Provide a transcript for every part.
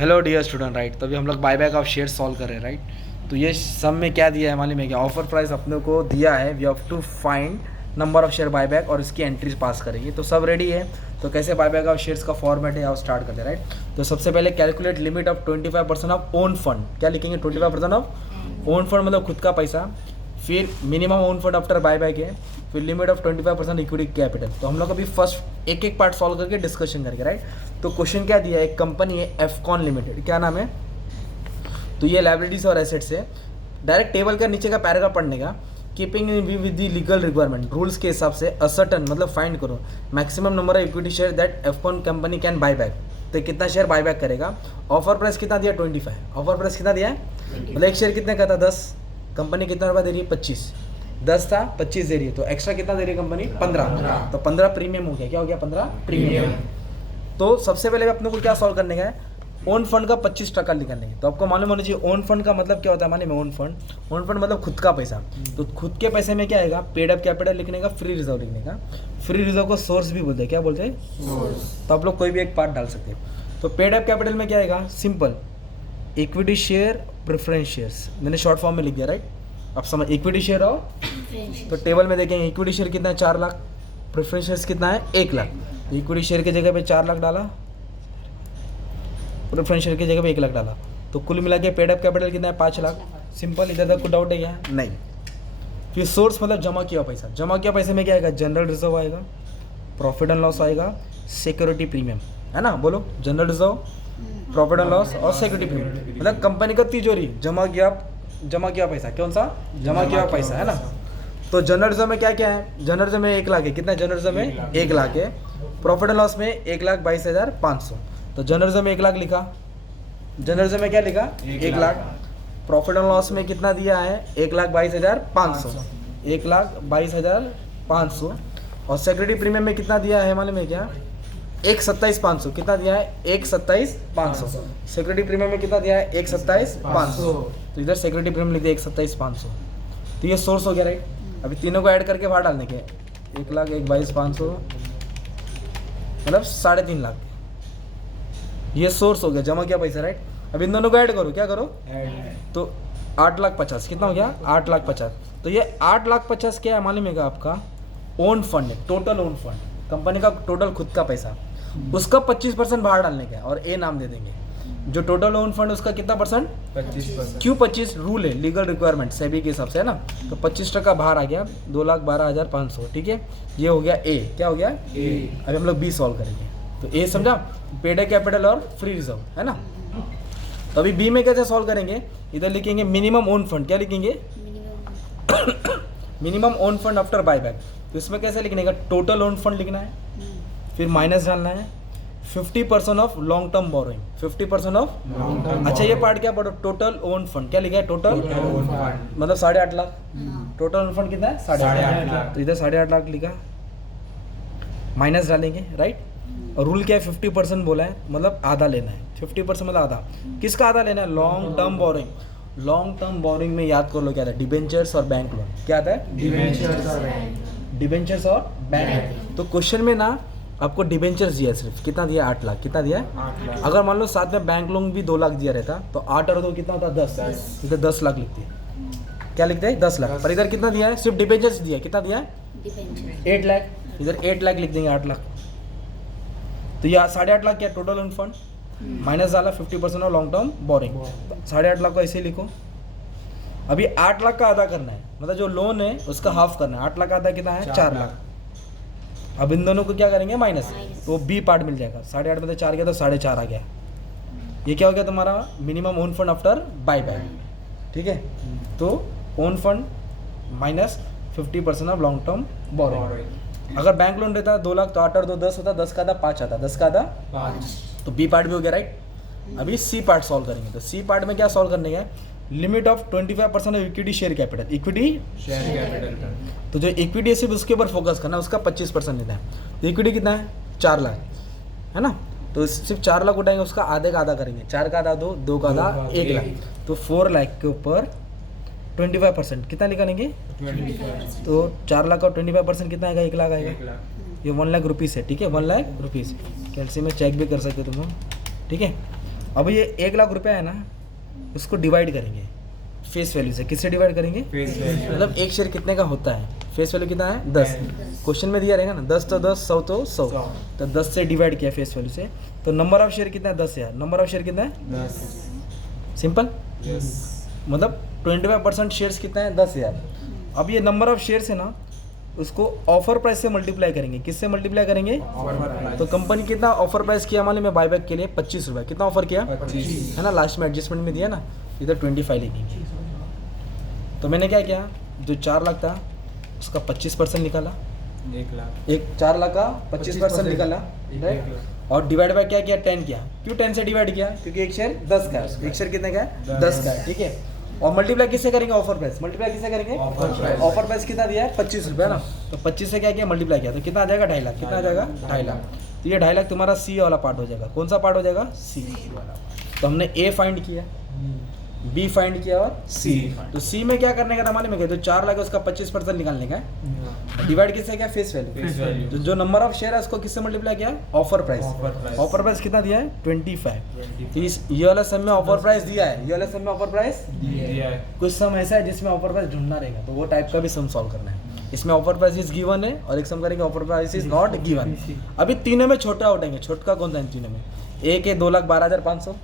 Hello dear student right. तो अभी हम लोग बायबैक ऑफ शेयर सॉल्व कर रहे हैं राइट। तो ये सम में क्या दिया है मालूम है क्या? ऑफर प्राइस अपने को दिया है, we have to find number of share buyback और इसकी एंट्रीज पास करेंगे। तो सब रेडी है। तो कैसे बायबैक ऑफ शेयर्स का फॉर्मेट है, आप स्टार्ट करते हैं राइट। तो सबसे पहले calculate limit of 25% of own fund. क्या लिखेंगे? 25% ऑफ ओन फंड मतलब खुद का पैसा। फिर minimum own fund after buyback है। फिर लिमिट ऑफ 25% इक्विटी कैपिटल। तो हम लोग अभी फर्स्ट एक एक पार्ट सॉल्व करके डिस्कशन करेंगे राइट। तो क्वेश्चन क्या दिया है? एक कंपनी है एफकॉन लिमिटेड, क्या नाम है? तो ये लाइबिलिटीज और एसेट्स है। डायरेक्ट टेबल का नीचे का पैराग्राफ पढ़ने का। Keeping in view with the legal requirement, rules के हिसाब से असर्टन मतलब फाइंड करो maximum number of equity share that Afcon company can buy back. तो कितना शेयर बाय बैक करेगा? ऑफर प्राइस कितना दिया? 25। ऑफर प्राइस कितना दिया है? मतलब एक शेयर कितने का था? 10। कंपनी कितना रुपया दे रही है? 25। 10 था, 25 दे रही है, तो एक्स्ट्रा कितना दे रही है कंपनी? 15। तो 15 प्रीमियम हो गया। क्या हो गया? 15 प्रीमियम। तो सबसे पहले अपने को क्या सॉल्व करने का है? ओन फंड का 25% निकालने का। तो आपको मालूम होना चाहिए ओन फंड का मतलब क्या होता है। मालूम है ओन फंड? ओन फंड मतलब खुद का पैसा। तो खुद के पैसे में क्या आएगा? पेड अप कैपिटल लिखने का, फ्री रिजर्व लिखने का। फ्री रिजर्व को सोर्स भी बोलते हैं। क्या बोलते हैं? तो आप लोग कोई भी एक पार्ट डाल सकते हैं। तो पेड अप कैपिटल में क्या आएगा? Simple equity share, preference shares. मैंने शॉर्ट फॉर्म में लिख दिया राइट। अब समझ इक्विटी शेयर और तो टेबल में देखेंगे इक्विटी शेयर कितना है? 4 लाख। प्रेफरेंस शेयर्स कितना है? 1 लाख। तो इक्विटी शेयर की जगह पे 4 लाख डाला, प्रेफरेंस शेयर की जगह पे 1 लाख डाला। तो कुल मिला के पेड अप कैपिटल कितना है? 5 लाख। सिंपल। इधर तक कोई डाउट है क्या? नहीं। फिर सोर्स मतलब जमा किया पैसा। जमा किया पैसे में क्या आएगा? जनरल रिजर्व आएगा, प्रॉफिट एंड लॉस आएगा, सिक्योरिटी प्रीमियम, है ना? बोलो। General reserve, profit and loss और सिक्योरिटी प्रीमियम मतलब कंपनी का तिजोरी। जमा किया पैसा। कौन सा? जमा किया पैसा, है ना? तो जनरल रिजर्व में क्या क्या है? जनरल रिजर्व में 1 लाख है। कितना जनरल रिजर्व में? 1 लाख है। प्रॉफिट एंड लॉस में 1,22,500। तो जनरल रिजर्व में 1 लाख लिखा। जनरल रिजर्व में क्या लिखा? 1 लाख। प्रॉफिट एंड लॉस में कितना दिया है? 1,22,500। 1,22,500। और सिक्योरिटी प्रीमियम में कितना दिया है मालूम है क्या? 1,27,500। कितना दिया है? 1,27,500। सिक्योरिटी प्रीमियम में कितना दिया है? 1,27,500। तो इधर सिक्योरिटी प्रीमियम लिख दिया 1,27,500। तो ये सोर्स हो गया राइट। अभी तीनों को ऐड करके बाहर डालने के 1 लाख 1,22,500 मतलब 3.5 लाख। ये सोर्स हो गया, जमा किया पैसा राइट। अब इन दोनों को ऐड करो। क्या करो? तो 8,50,000 कितना हो गया? 8,50,000। तो ये 8,50,000 क्या है मालूम है आपका? ओन फंड है, टोटल ओन फंड। कंपनी का टोटल खुद का पैसा, उसका 25% बाहर डालने का है और ए नाम दे देंगे। जो टोटल ओन फंड उसका कितना परसेंट? 25%। क्यों 25? रूल है, लीगल रिक्वायरमेंट सेबी के हिसाब से, है ना? तो 25% बाहर आ गया, 2,12,500। ठीक है, ये हो गया ए। क्या हो गया? ए। अभी हम लोग बी सॉल्व करेंगे। तो ए समझा? पेड कैपिटल और फ्री रिजर्व, है ना? तो अभी बी में कैसे सॉल्व करेंगे? इधर लिखेंगे मिनिमम ओन फंड। क्या लिखेंगे? Minimum own fund after buyback. तो इसमें कैसे लिखने का? टोटल ओन फंड लिखना है, फिर माइनस डालना है 50% of long term borrowing. 50% of, अच्छा ये पार्ट क्या पढ़ो? Total own fund. क्या लिखा है? टोटल मतलब 8.5 लाख। टोटल ओन फंड कितना है? 8.5 लाख। तो इधर 8.5 लाख लिखा, माइनस डालेंगे राइट। और रूल क्या है? 50% बोला है, मतलब आधा लेना है। 50% मतलब आधा। किसका आधा लेना है? Long term borrowing. Long term borrowing में याद कर लो क्या था? डिबेंचर्स और बैंक लोन। क्या आता है? डिबेंचर्स और बैंक। तो क्वेश्चन में ना आपको डिबेंचर्स दिया सिर्फ, कितना दिया? 8 लाख। कितना दिया? 8 लाख। अगर मान लो साथ में बैंक लोन भी 2 लाख दिया रहता तो 8 और 2 कितना होता? 10। इधर 10 लाख लिखते हैं। क्या लिखते हैं? 10 लाख। पर इधर कितना दिया है? सिर्फ डिबेंचर्स दिया। कितना दिया है? 8 लाख। इधर 8 लाख लिख देंगे, 8 लाख। तो ये 8.5 लाख क्या? टोटल ओन फंड माइनस डाला 50% of long term borrowing. 8.5 lakh को ऐसे लिखो। अभी 8 लाख का आधा करना है, मतलब जो लोन है उसका हाफ करना है। 8 लाख का आधा कितना है? 4 लाख। अब इन दोनों को क्या करेंगे? माइनस। तो बी पार्ट मिल जाएगा। 8.5 में से 4 गया तो 4.5 आ गया। ये क्या हो गया तुम्हारा? Minimum own fund after buy back. ठीक है, तो own fund minus 50% of long term borrowing. अगर बैंक लोन रहता 2 लाख तो 8 और 2 10 होता, 10 का आधा 5 आता, 10 का आधा 5। तो बी पार्ट भी हो गया राइट। अभी सी पार्ट सॉल्व करेंगे। तो सी पार्ट में क्या सॉल्व करने का? Limit of 25% of equity share capital. Equity share capital, तो जो इक्विटी है सिर्फ उसके ऊपर फोकस करना, उसका 25% लेना है। तो इक्विटी कितना है? 4 लाख, है ना? तो सिर्फ 4 लाख उठाएंगे, उसका आधे का आधा करेंगे। 4 का आधा 2, 2 का आधा 1 लाख। तो 4 लाख के ऊपर 25% कितना निकालेंगे? 25%। तो 4 लाख और 25% कितना आएगा? 1 लाख आएगा। ये 1 लाख रुपीज़ है। ठीक है, 1 लाख रुपीज़। कैलसी में चेक भी कर सकते तुम लोग। ठीक है, अब ये 1 लाख रुपया है ना, उसको डिवाइड करेंगे फेस वैल्यू से। किससे डिवाइड करेंगे? मतलब एक शेयर कितने का होता है, फेस वैल्यू कितना है 10। क्वेश्चन में दिया रहेगा ना 10 तो 10, 100 तो 100, तो 10 से डिवाइड किया फेस वैल्यू से। तो नंबर ऑफ शेयर कितना है 10 यार, नंबर ऑफ शेयर कितना है 10। सिंपल, मतलब 25% शेयर्स कितना है 10 यार। अब ये नंबर ऑफ शेयर्स है ना, उसको ऑफर प्राइस से मल्टीप्लाई करेंगे। किससे मल्टीप्लाई करेंगे? तो कंपनी कितना ऑफर प्राइस किया मालूम है बायबैक के लिए? 25 रुपये। कितना ऑफर किया? 25 है ना, लास्ट में एडजस्टमेंट में दिया ना, इधर 25 लिखेंगे। तो मैंने क्या किया, जो 4 लाख था उसका 25% निकाला, 4 लाख का 25% निकाला, राइट। और डिवाइड बाय क्या किया? 10 किया। क्यों 10 से डिवाइड किया? क्योंकि एक शेयर 10 का है, एक शेयर कितने का है 10 का है, ठीक है। और मल्टीप्लाई किससे करेंगे? Offer price. मल्टीप्लाई किससे करेंगे? ऑफर प्राइस कितना दिया है 25 रुपये ना, तो 25 से क्या किया मल्टीप्लाई किया, तो कितना आ जाएगा 2.5 लाख। कितना आ जाएगा 2.5 लाख। तो ये 2.5 लाख तुम्हारा सी वाला पार्ट हो जाएगा। कौन सा पार्ट हो जाएगा? सी वाला। तो हमने ए फाइंड किया, बी फाइंड किया और सी। तो सी में क्या करने का था मालूम है? तो 4 लाख उसका 25% निकालने का है। डिवाइड किससे किया? Face value. तो जो नंबर ऑफ शेयर है उसको किससे मल्टीप्लाई किया? Offer price. ऑफर प्राइस कितना दिया है 25। तो ये वाला सम में ऑफर प्राइस दिया है, ये वाला सम में ऑफर प्राइस दिया है। कुछ सम ऐसा है जिसमें ऑफर प्राइस ढूंढना रहेगा, तो वो टाइप का भी सम सॉल्व करना है। इसमें ऑफर प्राइस इज गिवन है और एक सम करेंगे offer price is not given. अभी तीनों में छोटा उठाएंगे। छोटा कौन सा है तीनों में? एक है 2,12,500,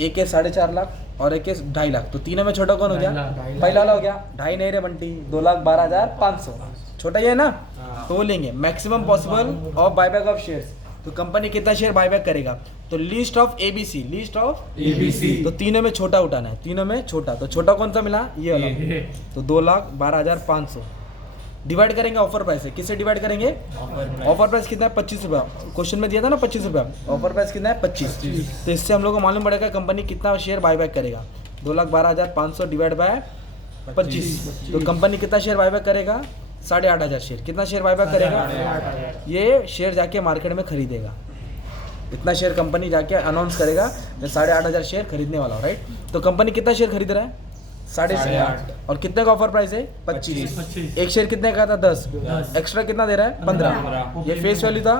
एक है 4.5 लाख और एक है 2.5 लाख। तो तीनों में छोटा कौन हो गया? पहला वाला हो गया। 2.5 नहीं रे बंटी, 2,12,500 छोटा ये है ना, तो वो लेंगे। Maximum possible of buyback of shares. तो कंपनी कितना शेयर बायबैक करेगा? तो list of ABC, list of ABC. तो तीनों में छोटा उठाना है, तीनों में छोटा। तो छोटा कौन सा मिला? ये वाला। तो 2,12,500 डिवाइड करेंगे ऑफर प्राइस है। किससे डिवाइड करेंगे? ऑफर प्राइस कितना है 25 रुपया। क्वेश्चन में दिया था ना 25 रुपया। ऑफर प्राइस कितना है 25। तो इससे हम लोग को मालूम पड़ेगा कंपनी कितना शेयर बायबैक करेगा। 2,12,500 डिवाइड बाय 25। तो कंपनी कितना शेयर बायबैक करेगा? 8,500 शेयर। कितना शेयर बायबैक करेगा? ये शेयर जाके मार्केट में खरीदेगा। इतना शेयर कंपनी जाके अनाउंस करेगा, मैं 8,500 शेयर खरीदने वाला हूँ, राइट। तो कंपनी कितना शेयर खरीद रहा है? 8.5। और कितने का ऑफर प्राइस है? 25। एक शेयर कितने का था? 10। एक्स्ट्रा कितना दे रहा है? 15। ये फेस वैल्यू था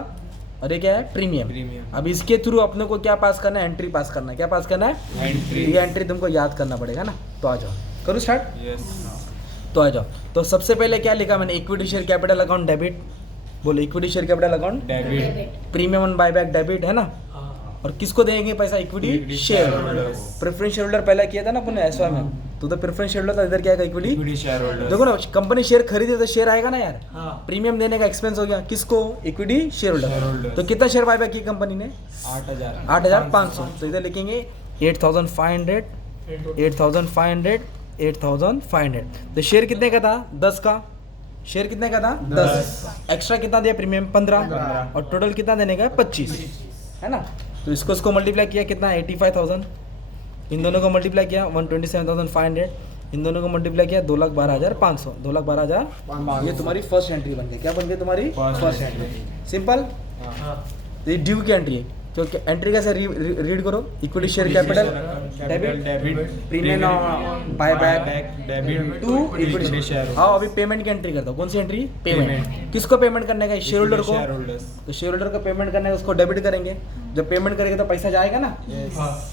और ये क्या है? प्रीमियम। अब इसके थ्रू अपने को क्या पास करना है? एंट्री पास करना है। क्या पास करना है? एंट्री। ये एंट्री तुमको याद करना पड़ेगा ना। तो आ जाओ, करूँ स्टार्ट? तो आ जाओ। तो सबसे पहले क्या लिखा मैंने? Equity share capital account debit. बोलो equity share capital account debit. Premium on buyback debit है ना। और किसको देंगे पैसा? Equity shareholder. Preference shareholder पहले किया था ना अपने एसवाई में, तो प्रेफरेंस शेयर होल्डर था। इधर क्या है? Equity share holder. देखो ना, कंपनी शेयर खरीदे तो शेयर आएगा ना यार। प्रीमियम देने का एक्सपेंस हो गया किसको? Equity share holder. तो कितना शेयर बायबैक की कंपनी ने? 8,500। तो इधर लिखेंगे 8,500, 8,500, 8,500। तो शेयर कितने का था? 10 का। शेयर कितने का था? 10। एक्स्ट्रा कितना दिया? प्रीमियम 15। और टोटल कितना देने का? 25 है ना। तो इसको मल्टीप्लाई किया कितना? 85,000। इन दोनों को मल्टीप्लाई किया 127,500। इन दोनों को मल्टीप्लाई किया 2,12,500। 2,12,000 ये तुम्हारी फर्स्ट एंट्री बन गई। क्या बन गई तुम्हारी? First entry. सिंपल। ये ड्यू की एंट्री है। तो एंट्री कैसे रीड करो? Equity share capital debit, premium buyback debit to equity share. हाँ, अभी पेमेंट की एंट्री करता हूँ। कौन सी एंट्री? पेमेंट। किसको पेमेंट करने का? शेयर होल्डर को। तो शेयर होल्डर को पेमेंट करने का, उसको डेबिट करेंगे। जब पेमेंट करेंगे तो पैसा जाएगा ना।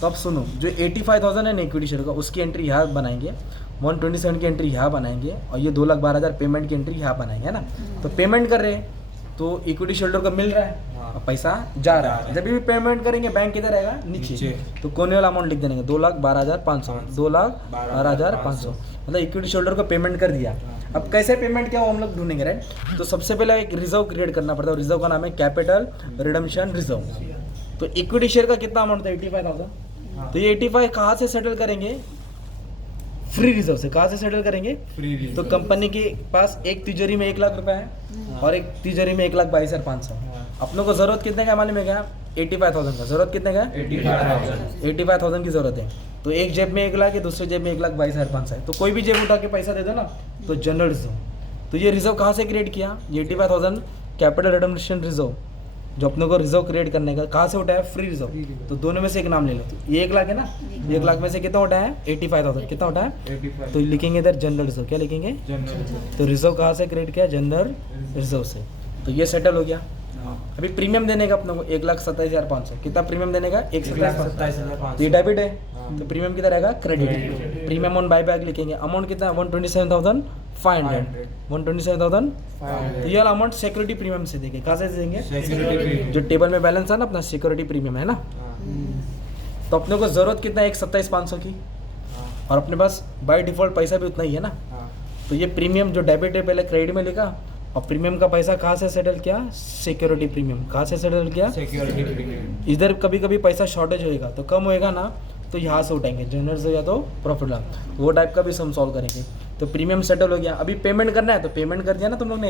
तो अब सुनो, जो 85,000 है ना इक्विटी शेयर का, उसकी एंट्री यहाँ बनाएंगे। 127 की एंट्री यहाँ बनाएंगे और ये 2,12,000 पेमेंट की एंट्री यहाँ बनाएंगे, है ना। तो पेमेंट कर रहे हैं तो इक्विटी शेयर को मिल रहा है और पैसा जा रहा है। जब भी पेमेंट करेंगे बैंक किधर रहेगा? नीचे। तो कोने वाला अमाउंट लिख देंगे 2,12,500। 2,12,500 मतलब इक्विटी शेयर को पेमेंट कर दिया। अब कैसे पेमेंट किया वो हम लोग ढूंढेंगे, राइट। तो सबसे पहले एक रिजर्व क्रिएट करना पड़ता है। रिजर्व का नाम है कैपिटल रिडम्पशन रिजर्व। तो इक्विटी शेयर का कितना अमाउंट था? 85,000। तो ये 85 कहाँ से सेटल करेंगे? फ्री रिजर्व से। कहाँ से सेटल करेंगे? Free reserve. तो कंपनी के पास एक तिजोरी में 1 लाख रुपए है और एक तिजोरी में 1,22,500। अपनों को जरूरत कितने का मालूम है क्या? 85,000 का। जरूरत कितने का? 85,000 की जरूरत है। तो एक जेब में 1 लाख है, दूसरे जेब में 1,22,500 है। तो कोई भी जेब उठा के पैसा दे दो ना, तो जनरल रिजर्व। तो ये रिजर्व कहाँ से क्रिएट किया? ये 85,000 कैपिटल रिडम्पशन रिजर्व जो अपने को रिजर्व क्रिएट करने का। कहाँ से उठाया? Free reserve. तो दोनों में से एक नाम ले लो। तो ये 1 लाख है ना, 1 लाख में से कितना उठाया? 85,000। कितना उठाया? 85। तो लिखेंगे इधर जनरल रिजर्व। क्या लिखेंगे? जनरल। तो रिजर्व कहाँ से क्रिएट किया? जनरल रिजर्व से। तो ये सेटल हो गया। अभी प्रीमियम देने का अपने को 1,27,500, कितना प्रीमियम देने का? 1,27,500। ये डेबिट है तो प्रीमियम कितना रहेगा? Credit. Premium on buy back लिखेंगे, अमाउंट कितना? 127,500, 127,500। तो ये वाला अमाउंट सिक्योरिटी प्रीमियम से देंगे। कहाँ से देंगे? जो टेबल में बैलेंस है ना अपना, सिक्योरिटी प्रीमियम है ना। तो अपने को ज़रूरत कितना है? 1,27,500 की, और अपने पास बाय डिफ़ॉल्ट पैसा भी उतना ही है ना। तो ये प्रीमियम जो डेबिट है पहले क्रेडिट में लिखा, और प्रीमियम का पैसा कहाँ से सेटल किया? Security premium. कहाँ से सेटल किया? Security premium. इधर कभी कभी पैसा शॉर्टेज होएगा तो कम होएगा ना, तो यहाँ से उठाएंगे, जनरल से या तो प्रॉफिट लॉस, वो टाइप का भी हम सॉल्व करेंगे। तो प्रीमियम सेटल हो गया, अभी पेमेंट करना है तो पेमेंट कर दिया ना तुम लोग ने।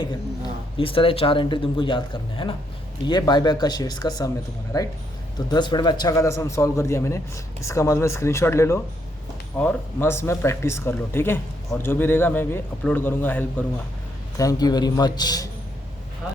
इस तरह 4 एंट्री तुमको याद करना है ना। ये बायबैक का शेयर्स का सम है तुम्हारा, राइट। तो 10 मिनट में अच्छा खासा सम सॉल्व कर दिया मैंने। इसका मस्त में स्क्रीनशॉट ले लो और मस्त में प्रैक्टिस कर लो, ठीक है। और जो भी रहेगा मैं भी अपलोड करूँगा, हेल्प करूँगा। Thank you very much.